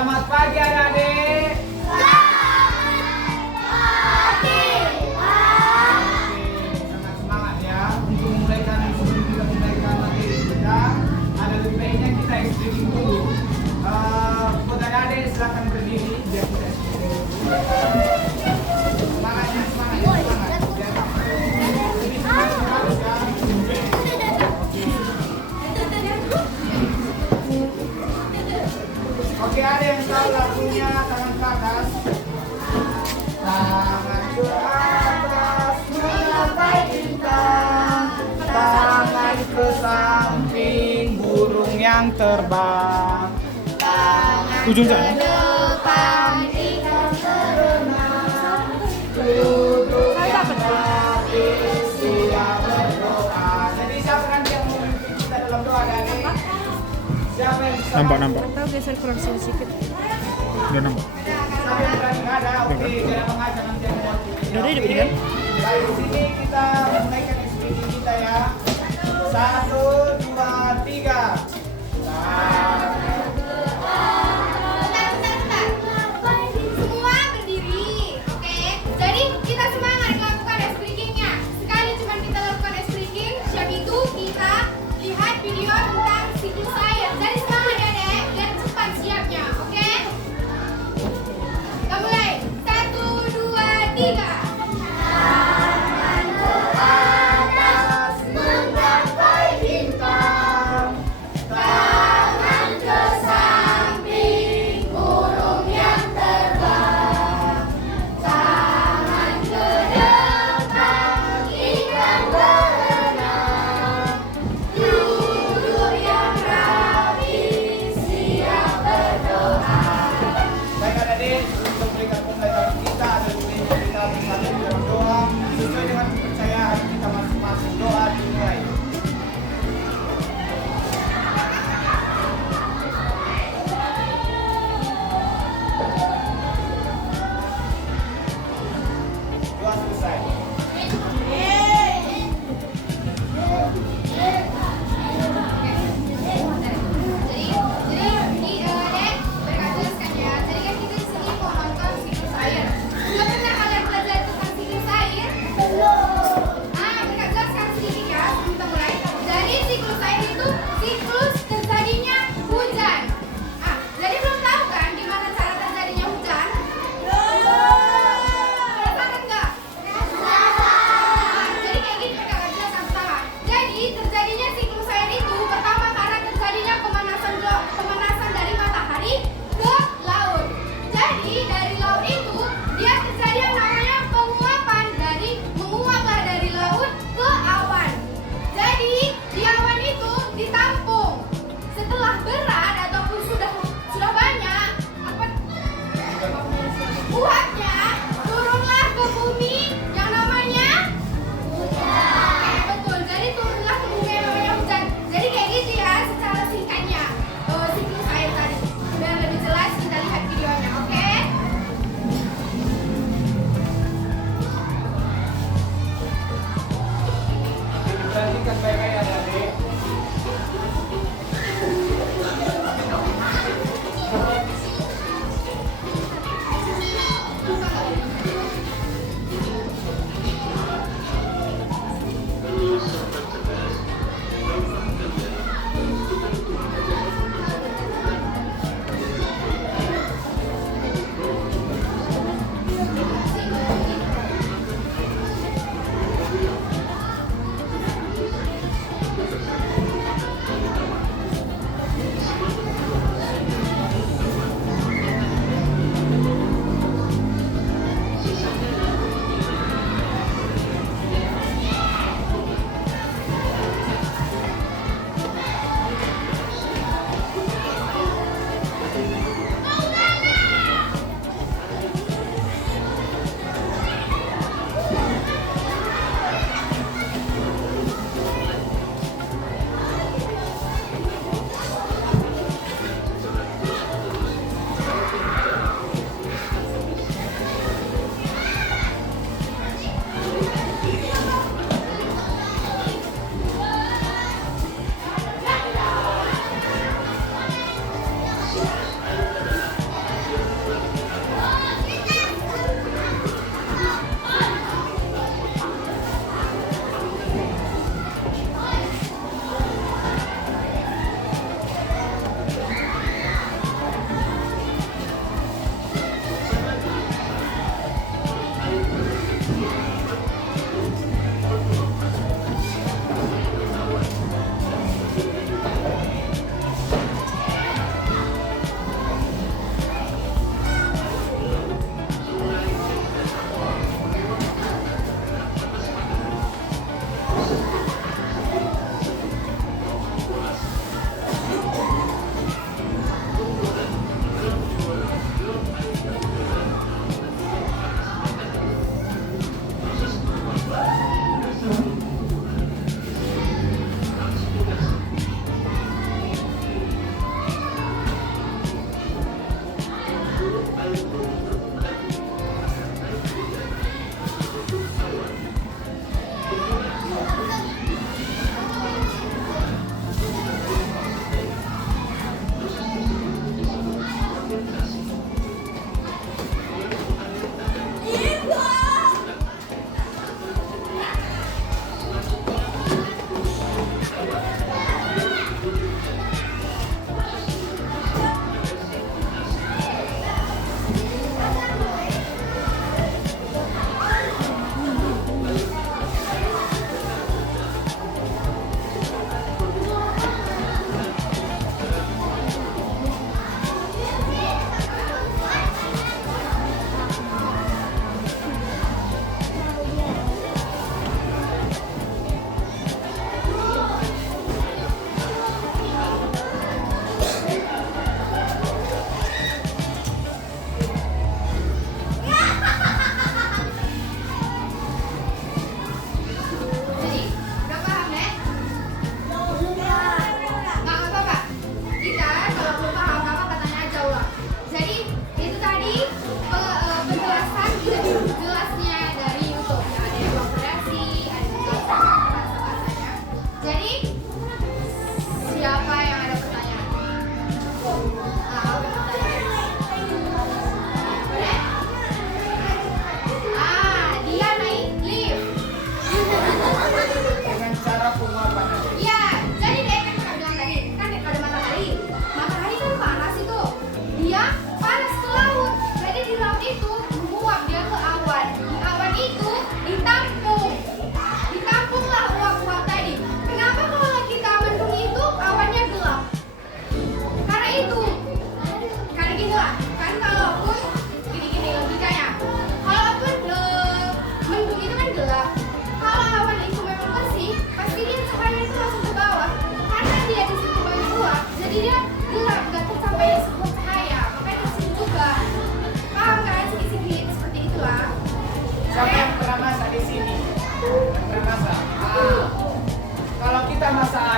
Selamat pagi adik-adik. Sangat semangat ya untuk memulaikan sebelum kita mulaikan materi kita. Ada lebih baiknya kita explaining dulu. Buat adik-adik silakan berdiri biar kita explaining dulu. Semangatnya semangat ya semangat. Ini semangat harus ya. Oke, ada yang tahu lagunya tangan ke atas. Tangan ke atas menggapai bintang, tangan ke samping burung yang terbang. Ujung sana. Depan ikan berenang, duduk yang baik, siap berdoa. Jadi siapa nanti yang memimpin kita dalam doa dari? Siapa yang bisa? Nampak. Tahu geser kurang sedikit. Udah nampak. Siapa yang berani? Nggak ada. Oke, kita mengajar nanti yang mau. Udah di depan kan? Baik, di sini kita menaikkan ekspresi kita ya. 1, 2, 3. Semua berdiri, oke? Jadi kita semangat melakukan ice breaking-nya. Sekali cuma kita lakukan ice breaking, siap itu kita lihat video tentang siklus air. Jadi semangat ya dek, biar cepat siapnya, oke? Kita mulai, 1, 2, 3. Atas menggapai bintang, tangan ke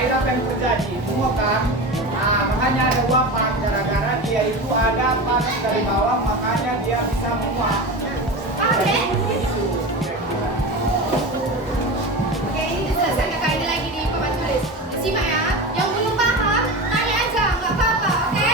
air apa yang terjadi? Menguap kan? Nah, makanya ada uapan gara-gara dia itu ada panas dari bawah, makanya dia bisa menguap. Oke. Gitu. Oke, ini dijelaskan kakak ini lagi di papan tulis. Simak ya. Yang belum paham, tanya aja, nggak apa-apa, oke?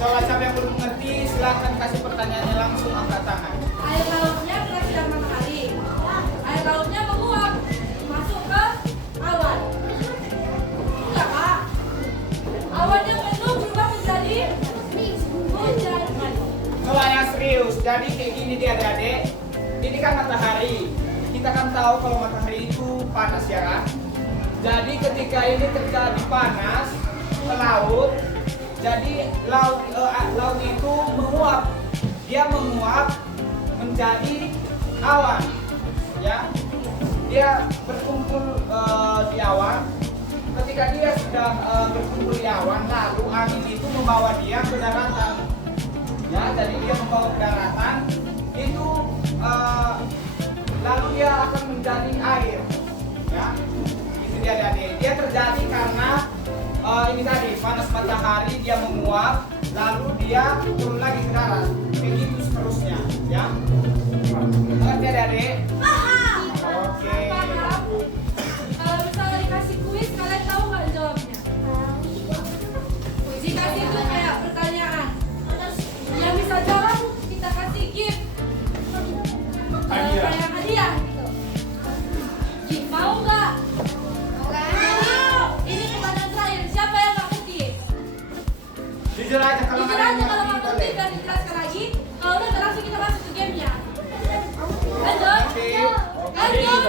Coba siapa yang belum mengerti, silahkan kasih pertanyaannya langsung angkat tangan. Air lautnya kena sinar matahari. Air lautnya menguap masuk ke awan. Enggak, Kak. Awan yang penuh berubah menjadi hujan. Coba yang serius, jadi kayak gini dia adik-adik. Ini kan matahari. Kita kan tahu kalau matahari itu panas ya kan? Jadi ketika ini terjadi panas ke laut, jadi laut itu menguap, dia menguap menjadi awan, ya. Dia berkumpul di awan. Ketika dia sudah berkumpul di awan, lalu angin itu membawa dia ke daratan, ya. Jadi dia membawa ke daratan, itu lalu dia akan menjadi air, ya. Itu dia adik. Dia terjadi karena ini tadi panas matahari, dia menguap, lalu dia turun lagi ke darat, begitu seterusnya, ya. Ngerti adik? Paham. Oke. Kalau misalnya dikasih kuis, kalian tahu nggak jawabnya? Dikasih itu kayak pertanyaan. Yang bisa jawab kita kasih gift. Kayak hadiah gitu. Gift mau Jujur aja kalau Jujur nggak aja kalau nggak boleh. ngerti biar dijelaskan lagi. Kalau udah langsung kita masuk ke gamenya. Lanjut. Lanjut.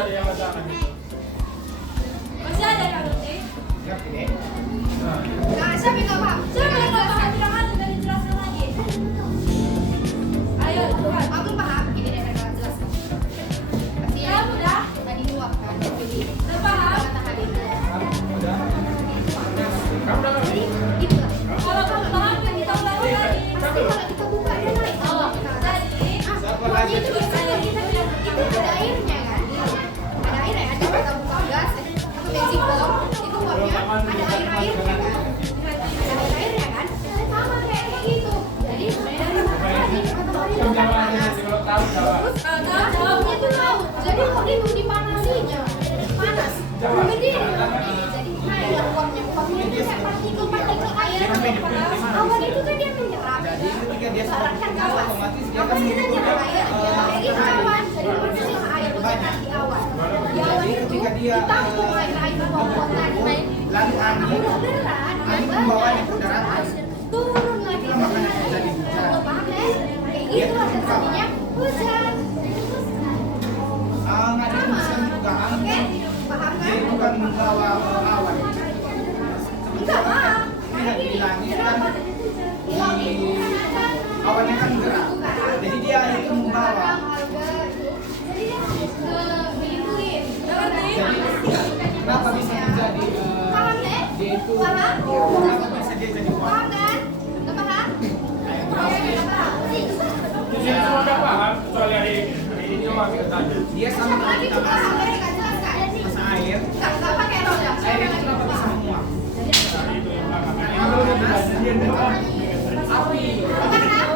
Masih ada yang nggak ngerti? Ngerti deh. Nah, siapa yang nggak paham? Siapa yang nggak paham bilang aja biar dijelaskan lagi. Ayo, cepat. Aku paham, ini deh mereka jelaskan. Pasti ya, Kamu udah? tadi luap kan, jadi Udah paham? matahari. Udah. Kamu udah ngerti? Gitu lah. Kalau kamu paham, ya kita ulang lagi. Pasti kalau kita buka dia naik. Oh, jadi Pokoknya itu bisa kita bilang itu ada airnya kan? Ada airnya, ada kita buka gas atau bensin bom, itu uapnya ada air-airnya kan? Ada air-airnya kan? Sama kayak gitu. Jadi dari matahari ke matahari itu kan panas. Kalau tahu jawab. kalau Nah, tahu jawab itu tahu. Jadi kok dia nunggu dipanasinya? Panas. Kemudian jadi air uapnya itu kayak partikel-partikel air. Awan itu kan dia menyerap. Jadi ketika dia Ibarat kan kawan. otomatis dia Kapan akan kita nyerap air? Kayak gitu kawan. Jadi masih air bercetak di awan. Di awan itu ditampung air-air uap-uap tadi. lalu angin Udah berat. angin membawanya ke daratan. Turun lagi. Itulah makanya terjadi hujan. Paham ya? Kayak gitu lah terjadinya hujan. Nggak ada hujan juga Oke? angin. Paham Dia kan? bukan membawa awan. Enggak lah. Lihat di langit kan di awannya kan gerak. Jadi dia itu membawa. Jadi kenapa bisa terjadi Paham deh? dia itu Paham? kenapa bisa dia jadi uap? Paham kan? Nggak paham? Nggak paham. Ini semua udah paham, kecuali hari ini cuma kita tanya. Dia sama Siapa lagi kita coba sampai nggak jelaskan? masa air. Nggak pakai roda. Air itu kenapa bisa menguap? Itu yang belakangan. Kalau panas, api.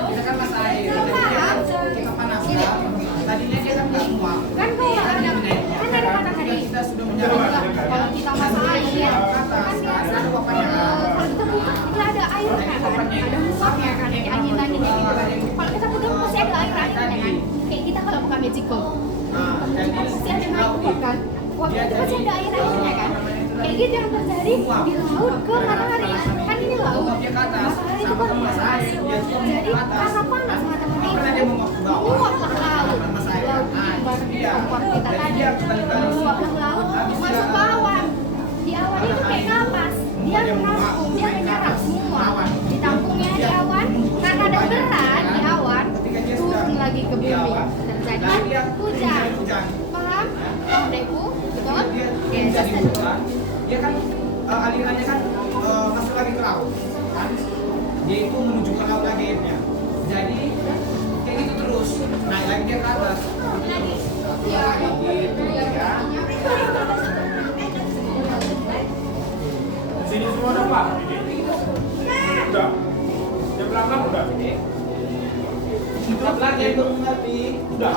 Kita kan masa air. Jadi kita panaskan. Tadinya dia kan nggak menguap. Kan keluar kan dari matahari. Kita sudah menyala. Kalau kita masak air, Atas kan ada uapannya. kalau kita buka kita ada airnya kan, ada uapnya kan, kayak angin-anginnya gitu kan. Kalau kita pegang masih ada air-airnya kan, kayak kita kalau buka magic bowl, Nah, jadi pasti ada naik uap kan, uapnya itu pasti ada air-airnya kan. Kayak gitu yang terjadi di laut ke matahari, kan ini laut, uapnya ke atas. matahari itu Sama kan sama masa panas. air. Dia juga Jadi menguap ke atas. karena panas matahari Karena dia itu menguap ke bawah. menguaplah laut, Masa air. laut Nah, ibarat dia. kompor kita Jadi tadi, dia kembali-kali. menguaplah laut Habis masuk dia- ke awan. Di awan itu kayak kapas, dia menampung, dia menyerap semua. Ditampungnya di awan, karena ada berat di awan, turun lagi ke bumi. Terjadi hujan. Paham? Paham Deku? Betul? Dia Oke, jadi selesai. hujan. Dia kan alirannya kan masuk lagi ke laut. Kan? Dia itu menuju ke laut lagi airnya. Jadi kayak gitu terus. Naik lagi dia ke atas. Iya. Lagi gitu ya. Di sini semua udah paham ini. Udah. Yang belakang udah. Tetap lagi yang belum mengerti. Udah.